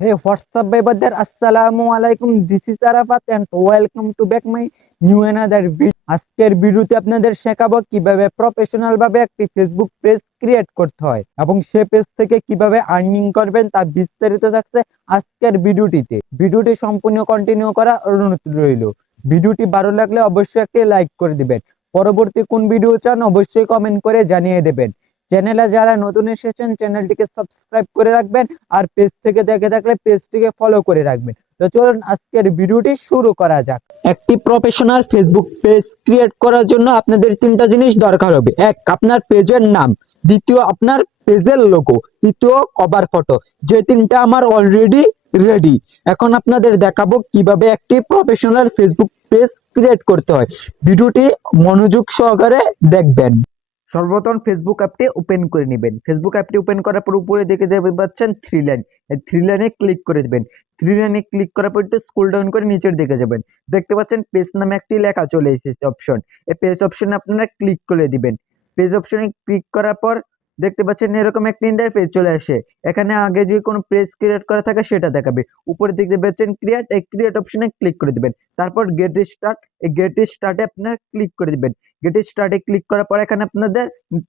Hey, what's up, brother? Assalamu alaikum. This is Arafat and welcome to back my new another video. আজকের ভিডিওতে আপনাদের শেখাবো কিভাবে professional ভাবে একটি ফেসবুক পেজ ক্রিয়েট করতে হয় এবং সে পেজ থেকে কিভাবে আর্নিং করবেন তা বিস্তারিত থাকছে আজকের ভিডিওটিতে। ভিডিওটি সম্পূর্ণ কন্টিনিউ করা অনুরোধ রইল। ভিডিওটি ভালো লাগলে অবশ্যই একটি লাইক করে দিবেন। পরবর্তী কোন ভিডিও চান অবশ্যই কমেন্ট করে জানিয়ে দেবেন। চ্যানেলে যারা নতুন এসেছেন চ্যানেলটিকে সাবস্ক্রাইব করে রাখবেন আর পেজ থেকে দেখে থাকলে পেজটিকে ফলো করে রাখবেন। তো চলুন আজকের ভিডিওটি শুরু করা যাক। একটি প্রফেশনাল ফেসবুক পেজ ক্রিয়েট করার জন্য আপনাদের তিনটা জিনিস দরকার হবে। এক, আপনার পেজের নাম। দ্বিতীয়, আপনার পেজের লোগো। তৃতীয়, কভার ফটো। যে তিনটা আমার অলরেডি রেডি। এখন আপনাদের দেখাবো কিভাবে একটি প্রফেশনাল ফেসবুক পেজ ক্রিয়েট করতে হয়। ভিডিওটি মনোযোগ সহকারে দেখবেন। সর্বপ্রথম ফেসবুক অ্যাপটি ওপেন করে নেবেন। ফেসবুক অ্যাপটি ওপেন করার পর উপরে দেখে দেখতে পাচ্ছেন থ্রি লাইন। এই থ্রি লাইনে ক্লিক করে দেবেন। থ্রি লাইনে ক্লিক করার পর একটু স্ক্রল ডাউন করে নিচের দিকে যাবেন। দেখতে পাচ্ছেন পেজ নামে একটি লেখা চলে এসেছে অপশন। এই পেজ অপশনে আপনারা ক্লিক করে দিবেন। পেজ অপশনে ক্লিক করার পর দেখতে পাচ্ছেন এরকম একটা ইন্টারফেস চলে আসে। এখানে আগে যদি কোনো পেজ ক্রিয়েট করা থাকে সেটা দেখাবে। উপরে দেখতে পাচ্ছেন ক্রিয়েট, এই ক্রিয়েট অপশনে ক্লিক করে দিবেন। তারপর গেট স্টার্ট, এই গেট স্টার্টে আপনারা ক্লিক করে দিবেন। গেট স্টার্টে ক্লিক করার পর এখানে আপনাদের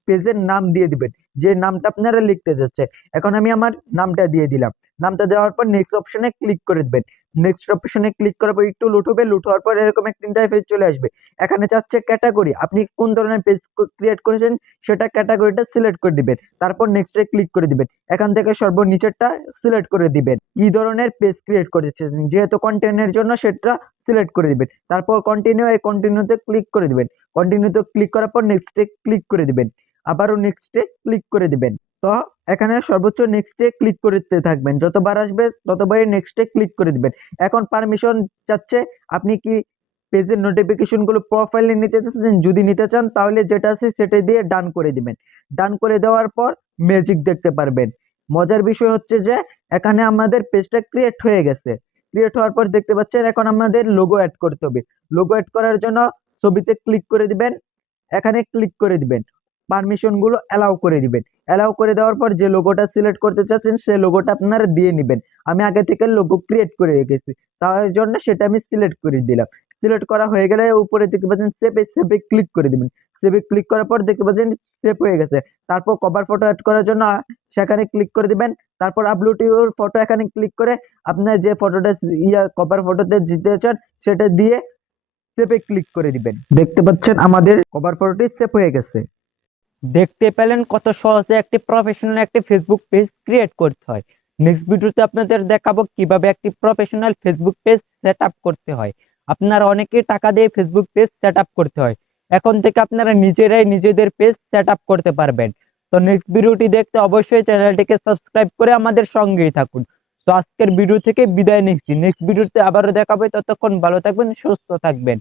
পেজের নাম দিয়ে দিবেন, যে নামটা আপনারা লিখতে যাচ্ছে। এখন আমি আমার নামটা দিয়ে দিলাম। নামটা দেওয়ার পর নেক্সট অপশনে ক্লিক করে দিবেন। নেক্সট অপশনে ক্লিক করার পর একটু লোড হবে, লোড হওয়ার পর এরকম একটা ইন্টারফেস চলে আসবে। এখানে চাচ্ছে ক্যাটাগরি, আপনি কোন ধরনের পেজ ক্রিয়েট করেছেন সেটা ক্যাটাগরিটা সিলেক্ট করে দিবেন। তারপর নেক্সটে ক্লিক করে দিবেন। এখান থেকে সর্বনিচেরটা সিলেক্ট করে দিবেন কি ধরনের পেজ ক্রিয়েট করেছেন, যেহেতু কন্টেন্টের জন্য সেটা সিলেক্ট করে দিবেন। তারপর কন্টিনিউ, এই কন্টিনিউতে ক্লিক করে দিবেন। কন্টিনিউতে ক্লিক করার পর নেক্সটে ক্লিক করে দিবেন। আবারও নেক্সটে ক্লিক করে দিবেন। তো এখানে সর্বোচ্চ নেক্সটে ক্লিক করতে থাকবেন, যতবার আসবে ততবারই নেক্সটে ক্লিক করে দিবেন। এখন পারমিশন চাচ্ছে, আপনি কি পেজের নোটিফিকেশন গুলো প্রোফাইলে নিতে চাচ্ছেন? যদি নিতে চান তাহলে যেটা আছে সেটা দিয়ে ডান করে দিবেন। ডান করে দেওয়ার পর ম্যাজিক দেখতে পারবেন। মজার বিষয় হচ্ছে যে এখানে আমাদের পেজটা ক্রিয়েট হয়ে গেছে। ক্রিয়েট হওয়ার পর দেখতে পাচ্ছেন এখন আমাদের লোগো অ্যাড করতে হবে। লোগো অ্যাড করার জন্য ছবিতে ক্লিক করে দিবেন, এখানে ক্লিক করে দিবেন, পারমিশন গুলো অ্যালাউ করে দিবেন। অ্যালাউ করে দেওয়ার পর যে লোগোটা সিলেক্ট করতে চাচ্ছেন সেই লোগোটা আপনারা দিয়ে নেবেন। আমি আগে থেকে লোগো ক্রিয়েট করে রেখেছি, তার জন্য সেটা আমি সিলেক্ট করে দিলাম। সিলেক্ট করা হয়ে গেলে উপরে দেখতে পাচ্ছেন সেভে, সেভে ক্লিক করে দিবেন। সেভে ক্লিক করার পর দেখতে পাচ্ছেন সেভ হয়ে গেছে। তারপর কভার ফটো অ্যাড করার জন্য সেখানে ক্লিক করে দিবেন। তারপর আপলোড ইউর ফটো, এখানে ক্লিক করে আপনার যে ফটোটা কভার ফটোতে দিতে চান সেটা দিয়ে সেভে ক্লিক করে দিবেন। দেখতে পাচ্ছেন আমাদের কভার ফটোটি সেভ হয়ে গেছে। দেখতে পেলেন কত সহজে একটি প্রফেশনাল একটি ফেসবুক পেজ ক্রিয়েট করতে হয়। নেক্সট ভিডিওতে আপনাদের দেখাবো কিভাবে একটি professional Facebook page set up করতে হয়। আপনারা অনেকেই টাকা দিয়ে ফেসবুক পেজ সেট আপ করতে হয়, এখন থেকে আপনারা নিজেরাই নিজেদের পেজ সেট আপ করতে পারবেন। তো নেক্সট ভিডিওটি দেখতে অবশ্যই চ্যানেলটিকে সাবস্ক্রাইব করে আমাদের সঙ্গেই থাকুন। তো আজকের ভিডিও থেকে বিদায় নিচ্ছি, নেক্সট ভিডিওতে আবারও দেখাবে, ততক্ষণ ভালো থাকবেন, সুস্থ থাকবেন।